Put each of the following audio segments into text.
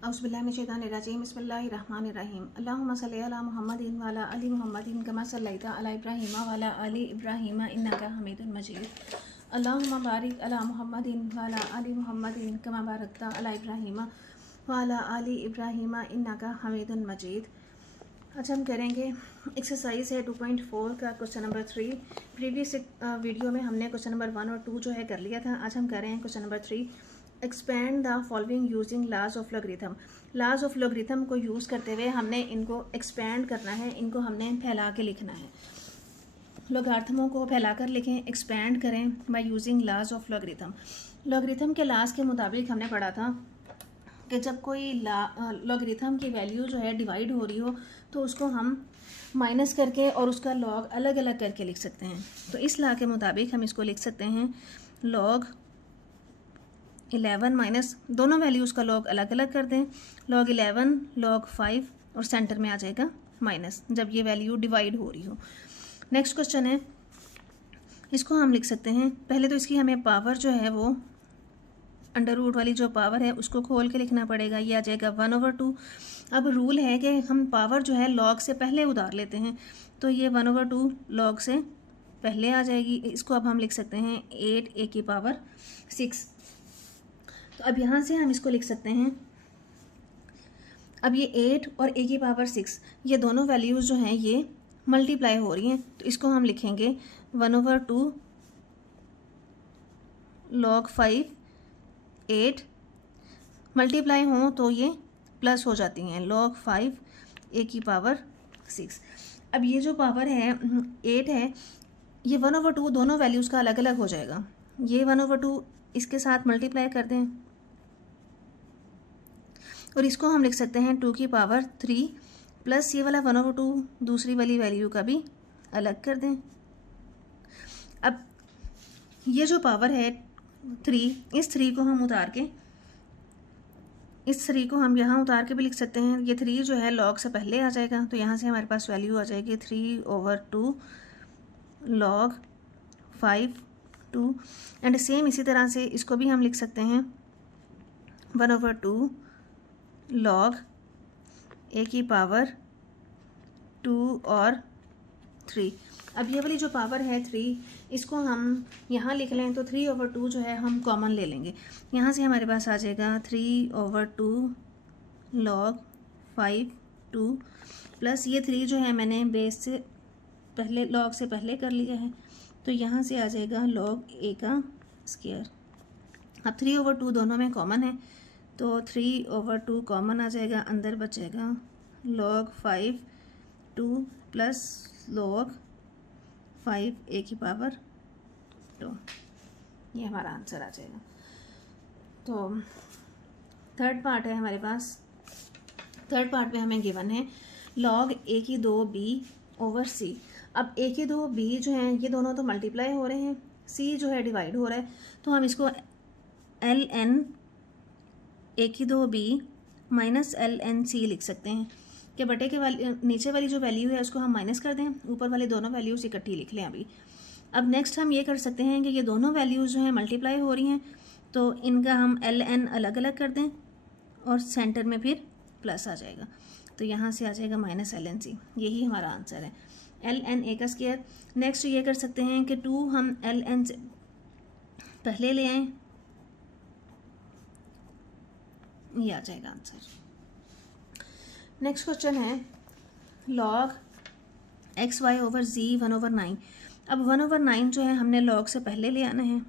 औज़ुबिल्लाहिमिनश्शैतानिर्रजीम बिस्मिल्लाहिर्रहमानिर्रहीम अल्लाहुम्मा सल्लि अला मुहम्मदिन व अला आलि मुहम्मदिन कमा सल्लैता अला इब्राहीम व अला आलि इब्राहीम इन्नका हमीदुम मजीद अल्लाहुम्मा बारिक अला मुहम्मदिन व अला आलि मुहम्मदिन कमा बारकता अला इब्राहीम व अला आलि इब्राहीम इन्नका हमीदुम मजीद। आज हम करेंगे एक्सरसाइज है 2.4 का क्वेश्चन नंबर 3। प्रीवियस वीडियो में हमने क्वेश्चन नंबर 1 और 2 जो है कर लिया था। आज हम कर रहे हैं question number 3। Expand the following using लाज ऑफ लॉगरिथम। लाज ऑफ लॉगरिथम को यूज़ करते हुए हमने इनको एक्सपेंड करना है, इनको हमने फैला के लिखना है। लॉगरिथमों को फैलाकर लिखें, एक्सपेंड करें बाय यूजिंग लाज ऑफ लॉगरिथम। लॉगरिथम के लाज के मुताबिक हमने पढ़ा था कि जब कोई लॉगरिथम की वैल्यू जो है डिवाइड हो रही हो तो उसको हम माइनस करके और उसका लॉग अलग अलग करके लिख सकते हैं। तो इस लॉ के मुताबिक हम इसको लिख सकते हैं लॉग 11 माइनस, दोनों वैल्यूज़ का लॉग अलग अलग कर दें, लॉग 11 लॉग 5 और सेंटर में आ जाएगा माइनस जब ये वैल्यू डिवाइड हो रही हो। नेक्स्ट क्वेश्चन है, इसको हम लिख सकते हैं, पहले तो इसकी हमें पावर जो है वो अंडर रूट वाली जो पावर है उसको खोल के लिखना पड़ेगा, ये आ जाएगा 1/2। अब रूल है कि हम पावर जो है लॉग से पहले उतार लेते हैं, तो ये 1/2 लॉग से पहले आ जाएगी। इसको अब हम लिख सकते हैं 8a⁻6। तो अब यहाँ से हम इसको लिख सकते हैं, अब ये 8 और a⁻6 ये दोनों वैल्यूज़ जो हैं ये मल्टीप्लाई हो रही हैं, तो इसको हम लिखेंगे 1/2 log 5 8 मल्टीप्लाई हों तो ये प्लस हो जाती हैं log 5 a⁻6। अब ये जो पावर है 8 है, ये 1/2 दोनों वैल्यूज़ का अलग अलग हो जाएगा। ये 1/2 इसके साथ मल्टीप्लाई कर दें और इसको हम लिख सकते हैं 2⁻3 प्लस ये वाला 1/2 दूसरी वाली वैल्यू का भी अलग कर दें। अब ये जो पावर है 3, इस 3 को हम उतार के, इस 3 को हम यहाँ उतार के भी लिख सकते हैं। ये 3 जो है लॉग से पहले आ जाएगा, तो यहाँ से हमारे पास वैल्यू आ जाएगी 3/2 log 5 2। एंड सेम इसी तरह से इसको भी हम लिख सकते हैं 1/2 log a⁻2 और 3। अब ये वाली जो पावर है 3, इसको हम यहाँ लिख लें तो 3/2 जो है हम कॉमन ले लेंगे। यहाँ से हमारे पास आ जाएगा 3/2 log 5 2 प्लस ये 3 जो है मैंने बेस से पहले लॉग से पहले कर लिया है, तो यहाँ से आ जाएगा log a²। अब 3/2 दोनों में कॉमन है, तो 3/2 कॉमन आ जाएगा, अंदर बचेगा log 5 2 प्लस log 5 a⁻2। ये हमारा आंसर आ जाएगा। तो थर्ड पार्ट है हमारे पास। थर्ड पार्ट में हमें गिवन है log a²b/c। अब a²b जो हैं ये दोनों तो मल्टीप्लाई हो रहे हैं, c जो है डिवाइड हो रहा है, तो हम इसको ln a²b minus ln c लिख सकते हैं कि बटे के नीचे वाली जो वैल्यू है उसको हम माइनस कर दें, ऊपर वाली दोनों वैल्यूज़ इकट्ठी लिख लें अभी। अब नेक्स्ट हम ये कर सकते हैं कि ये दोनों वैल्यूज़ जो हैं मल्टीप्लाई हो रही हैं, तो इनका हम ln अलग अलग कर दें और सेंटर में फिर प्लस आ जाएगा, तो यहाँ से आ जाएगा माइनस ln c। यही हमारा आंसर है, ln a²। नेक्स्ट ये कर सकते हैं कि 2 हम ln से पहले ले आएँ, ये आ जाएगा आंसर। नेक्स्ट क्वेश्चन है log xy/z 1/9। अब 1/9 जो है हमने log से पहले ले आना है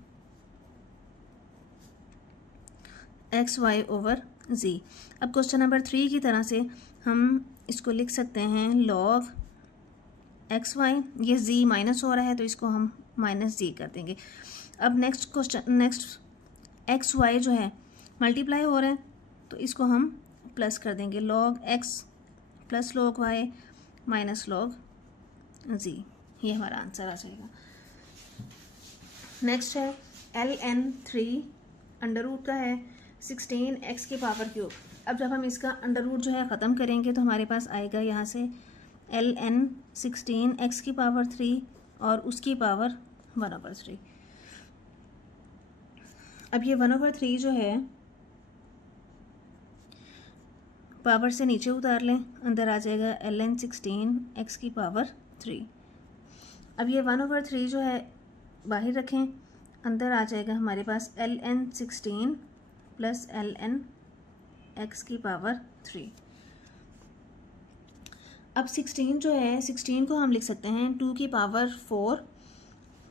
xy/z। अब क्वेश्चन नंबर 3 की तरह से हम इसको लिख सकते हैं log xy, ये z माइनस हो रहा है तो इसको हम माइनस z कर देंगे। अब नेक्स्ट क्वेश्चन, नेक्स्ट xy जो है मल्टीप्लाई हो रहा है तो इसको हम प्लस कर देंगे, log x plus log y minus log z। ये हमारा आंसर आ जाएगा। नेक्स्ट है ln 3 अंडर रूट का है 16x⁻³। अब जब हम इसका अंडर रूट जो है ख़त्म करेंगे तो हमारे पास आएगा यहाँ से ln 16x⁻³ और उसकी पावर 1/3। अब ये 1/3 जो है पावर से नीचे उतार लें, अंदर आ जाएगा ln 16 x की पावर 3। अब ये 1/3 जो है बाहर रखें, अंदर आ जाएगा हमारे पास ln 16 प्लस ln x की पावर 3। अब 16 जो है 16 को हम लिख सकते हैं 2 की पावर 4,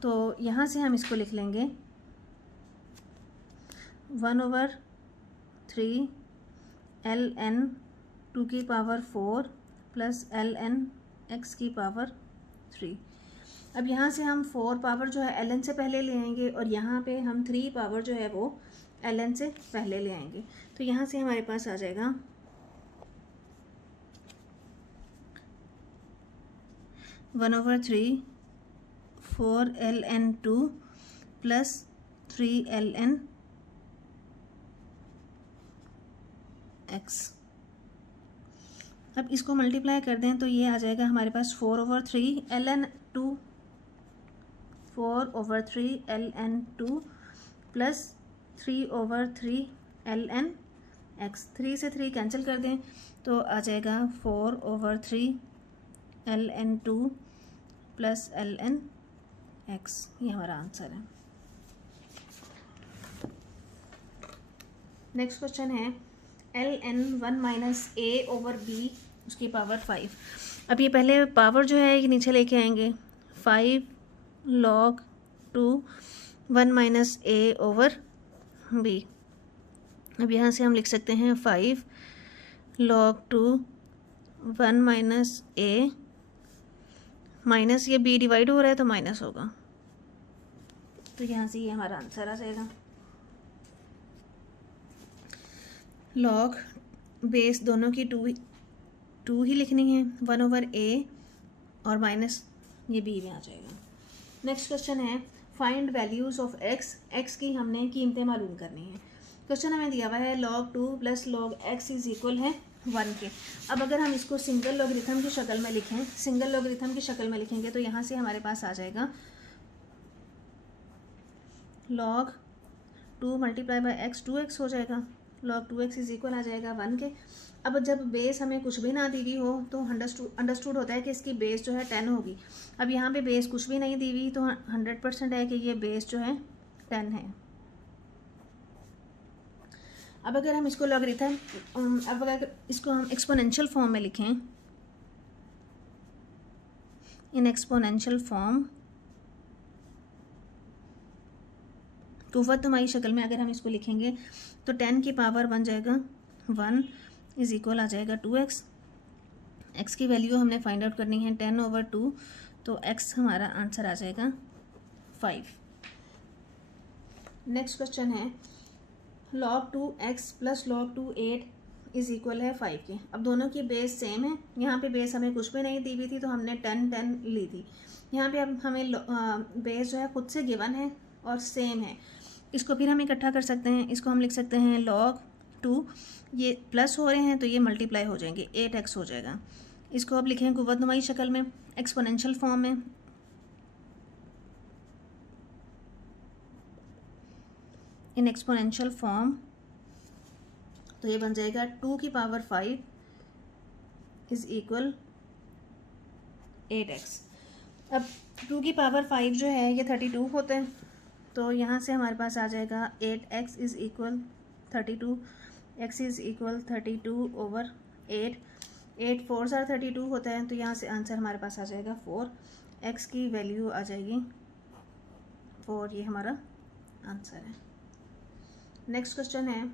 तो यहाँ से हम इसको लिख लेंगे 1/3 ln 2 की पावर 4 प्लस ln x की पावर 3। अब यहाँ से हम 4 पावर जो है ln से पहले ले आएंगे और यहाँ पे हम 3 पावर जो है वो ln से पहले ले आएंगे, तो यहाँ से हमारे पास आ जाएगा 1/3 4 ln 2 प्लस 3 ln x। अब इसको मल्टीप्लाई कर दें तो ये आ जाएगा हमारे पास 4/3 ln 2 4/3 ln 2 plus 3/3 ln x। 3 से 3 कैंसिल कर दें तो आ जाएगा 4/3 ln 2 प्लस ln x। ये हमारा आंसर है। नेक्स्ट क्वेश्चन है ln 1 माइनस a/b उसकी पावर 5। अब ये पहले पावर जो है ये नीचे लेके आएंगे, 5 log 2 1 माइनस a/b। अब यहाँ से हम लिख सकते हैं 5 log 2 1 माइनस a, माइनस ये b डिवाइड हो रहा है तो माइनस होगा, तो यहाँ से ये हमारा आंसर आ जाएगा। लॉग बेस दोनों की 2 ही लिखनी है, 1/a और माइनस ये b में आ जाएगा। नेक्स्ट क्वेश्चन है फाइंड वैल्यूज़ ऑफ x की हमने कीमतें मालूम करनी है। क्वेश्चन हमें दिया हुआ है log 2 plus log x is equal है 1 के। अब अगर हम इसको सिंगल लॉगरिथम की शक्ल में लिखें, सिंगल लॉगरिथम की शक्ल में लिखेंगे तो यहाँ से हमारे पास आ जाएगा log 2 multiply by x 2x हो जाएगा, log 2x इज इक्वल आ जाएगा 1 के। अब जब बेस हमें कुछ भी ना दी हुई हो तो अंडरस्टूड होता है कि इसकी बेस जो है 10 होगी। अब यहाँ पे बेस कुछ भी नहीं दी हुई तो 100% है कि ये बेस जो है 10 है। अब अगर हम इसको लॉगरिथम अब अगर इसको हम एक्सपोनेंशियल फॉर्म में लिखें, इन एक्सपोनेंशियल फॉर्म कुव्वतनुमाई शक्ल में अगर हम इसको लिखेंगे तो 10 की पावर बन जाएगा 1 इज इक्वल आ जाएगा 2x। x की वैल्यू हमने फाइंड आउट करनी है 10/2, तो x हमारा आंसर आ जाएगा 5। नेक्स्ट क्वेश्चन है log 2x plus log 2 8 is equal है 5 के। अब दोनों की बेस सेम है, यहाँ पे बेस हमें कुछ भी नहीं दी हुई थी तो हमने 10 ली थी। यहाँ पे अब हमें बेस जो है खुद से गिवन है और सेम है, इसको फिर हम इकट्ठा कर सकते हैं। इसको हम लिख सकते हैं log 2, ये प्लस हो रहे हैं तो ये मल्टीप्लाई हो जाएंगे, 8x हो जाएगा। इसको अब लिखें कुव्वतनुमाई शक्ल में एक्सपोनेंशियल फॉर्म में, इन एक्सपोनेंशियल फॉर्म तो ये बन जाएगा 2 की पावर 5 इज इक्वल 8x। अब 2 की पावर 5 जो है ये 32 होते हैं, तो यहाँ से हमारे पास आ जाएगा 8x is equal 32, x is equal 32/8। 8 4 32 होता है, तो यहाँ से आंसर हमारे पास आ जाएगा 4। x की वैल्यू आ जाएगी 4, ये हमारा आंसर है। नेक्स्ट क्वेश्चन है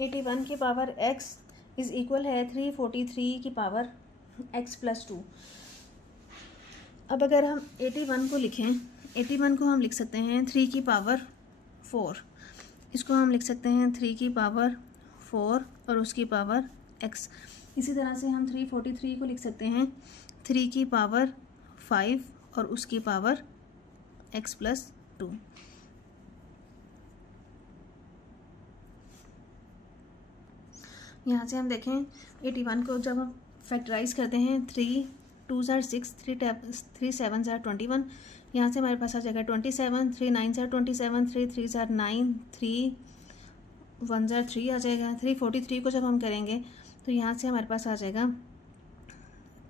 (81) की पावर x इज इक्वल है 343 की पावर x प्लस 2। अब अगर हम 81 को लिखें, 81 को हम लिख सकते हैं 3 की पावर 4, इसको हम लिख सकते हैं 3 की पावर 4 और उसकी पावर x। इसी तरह से हम 343 को लिख सकते हैं 3 की पावर 5 और उसकी पावर x प्लस 2। यहाँ से हम देखें 81 को जब हम फैक्टराइज करते हैं 3 2 6, 3 7 21, यहाँ से हमारे पास आ जाएगा 27, 3 9 ज़ार 27, 3 3 ज़ार 9, 3 1 ज़ार 3 आ जाएगा। 343 को जब हम करेंगे तो यहाँ से हमारे पास आ जाएगा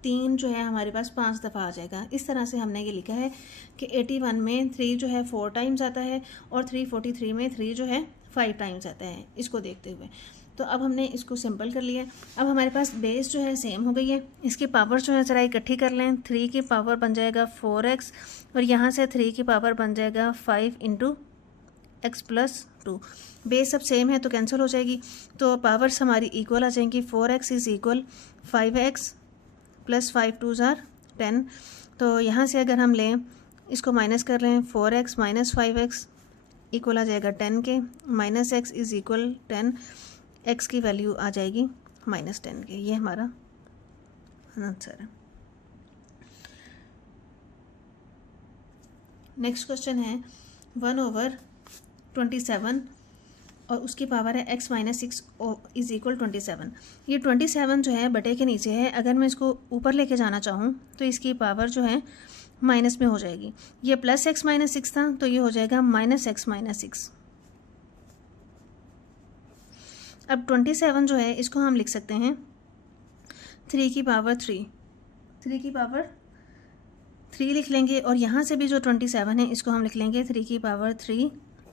3 जो है हमारे पास 5 दफ़ा आ जाएगा। इस तरह से हमने ये लिखा है कि 81 में 3 जो है 4 टाइम्स आता है और 343 में 3 जो है 5 टाइम्स आता है, इसको देखते हुए। तो अब हमने इसको सिंपल कर लिया। अब हमारे पास बेस जो है सेम हो गई है। इसकी पावर जो है ज़रा इकट्ठी कर लें। 3 की पावर बन जाएगा 4x और यहाँ से 3 की पावर बन जाएगा 5 इंटू x प्लस 2। बेस अब सेम है तो कैंसिल हो जाएगी, तो पावर्स हमारी इक्वल आ जाएंगी। 4x is equal 5x plus 5 2 ज़ार 10। तो यहाँ से अगर हम लें इसको माइनस कर लें, 4x माइनस 5x इक्वल आ जाएगा 10 के, minus x is equal 10, x की वैल्यू आ जाएगी -10 के। ये हमारा आंसर है। नेक्स्ट क्वेश्चन है 1/27 और उसकी पावर है x माइनस 6 इज़ इक्वल 27। ये 27 जो है बटे के नीचे है, अगर मैं इसको ऊपर लेके जाना चाहूँ तो इसकी पावर जो है माइनस में हो जाएगी। ये प्लस x माइनस 6 था तो ये हो जाएगा माइनस x माइनस 6। अब 27 जो है इसको हम लिख सकते हैं 3 की पावर 3 की पावर 3 लिख लेंगे और यहाँ से भी जो 27 है इसको हम लिख लेंगे 3 की पावर 3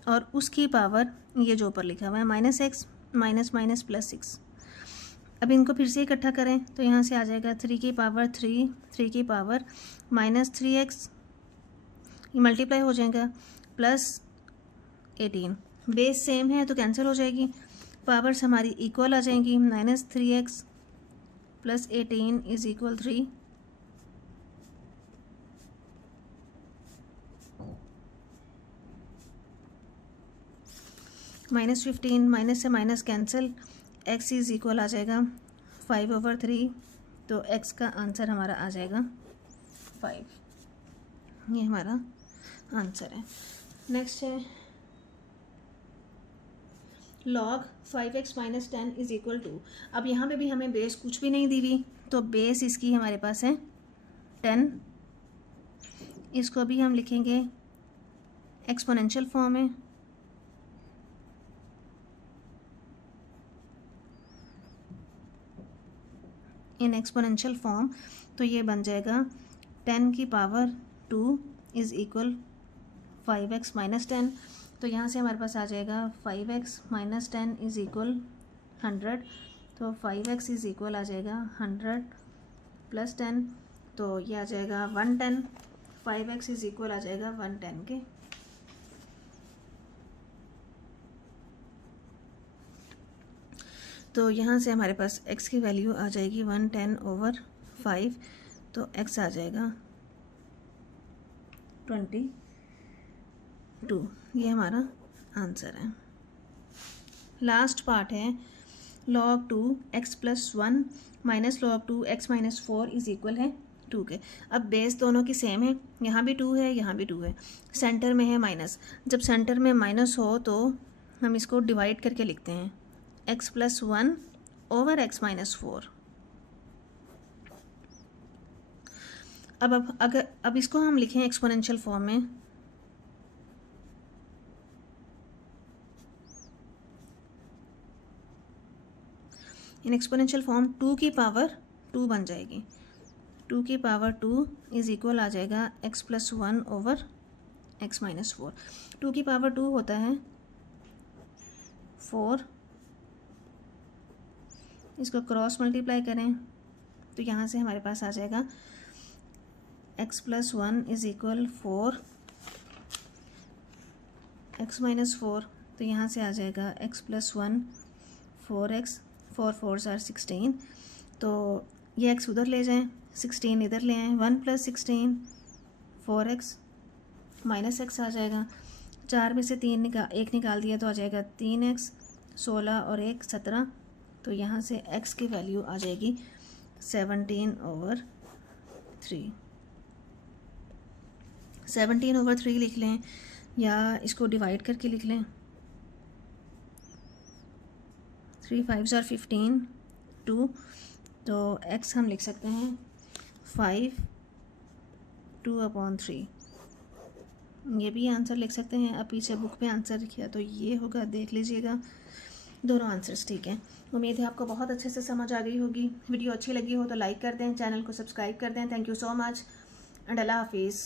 और उसकी पावर ये जो ऊपर लिखा हुआ है minus x minus minus plus 6। अब इनको फिर से इकट्ठा करें तो यहाँ से आ जाएगा 3 की पावर 3 की पावर माइनस 3x, ये मल्टीप्लाई हो जाएगा प्लस 18। बेस सेम है तो कैंसिल हो जाएगी, पावर्स हमारी इक्वल आ जाएंगी। -3x plus 18 is equal 3। -15 minus से minus cancel, x is equal आ जाएगा 5/3। तो x का आंसर हमारा आ जाएगा 5। ये हमारा आंसर है। नेक्स्ट है log 5x minus 10 is equal to. अब यहाँ पे भी हमें बेस कुछ भी नहीं दी हुई, तो बेस इसकी हमारे पास है 10। इसको भी हम लिखेंगे एक्सपोनेंशियल फॉर्म में। इन एक्सपोनेंशियल फॉर्म तो ये बन जाएगा 10 की power 2 is equal 5x minus 10। तो यहाँ से हमारे पास आ जाएगा 5x माइनस 10 इज़ इक्वल 100। तो 5x इज़ इक्वल आ जाएगा 100 प्लस 10, तो ये आ जाएगा 110। 5x इज़ इक्वल आ जाएगा 110 के। तो यहाँ से हमारे पास x की वैल्यू आ जाएगी 110/5, तो x आ जाएगा 22। ये हमारा आंसर है। लास्ट पार्ट है log 2x plus 1 minus log 2x minus 4 is equal है 2 के। अब बेस दोनों की सेम है, यहाँ भी 2 है यहाँ भी 2 है, सेंटर में है माइनस। जब सेंटर में माइनस हो तो हम इसको डिवाइड करके लिखते हैं x plus 1 over x minus 4। अब इसको हम लिखें एक्सपोनेंशियल फॉर्म में, इन एक्सपोनेंशियल फॉर्म 2 की पावर 2 बन जाएगी। 2 की पावर 2 इज़ इक्वल आ जाएगा x plus 1 over x minus 4। 2 की पावर 2 होता है 4, इसको क्रॉस मल्टीप्लाई करें तो यहाँ से हमारे पास आ जाएगा x plus 1 is equal 4 x minus 4। तो यहाँ से आ जाएगा x plus 1 4x, 4 4s are 16। तो ये x उधर ले जाएं, 16 इधर ले आएँ, 1 प्लस 16 4x माइनस x आ जाएगा। 4 में से 1 निकाल दिया तो आ जाएगा 3x, 16 और 1 17। तो यहाँ से x की वैल्यू आ जाएगी 17/3। 17/3 लिख लें या इसको डिवाइड करके लिख लें। 3 5s आर 15 2, तो x हम लिख सकते हैं 5 2/3। ये भी आंसर लिख सकते हैं। अब पीछे बुक पे आंसर किया तो ये होगा, देख लीजिएगा दोनों आंसर्स ठीक हैं। उम्मीद है आपको बहुत अच्छे से समझ आ गई होगी। वीडियो अच्छी लगी हो तो लाइक कर दें, चैनल को सब्सक्राइब कर दें। Thank you so much and अल्लाह हाफिज़।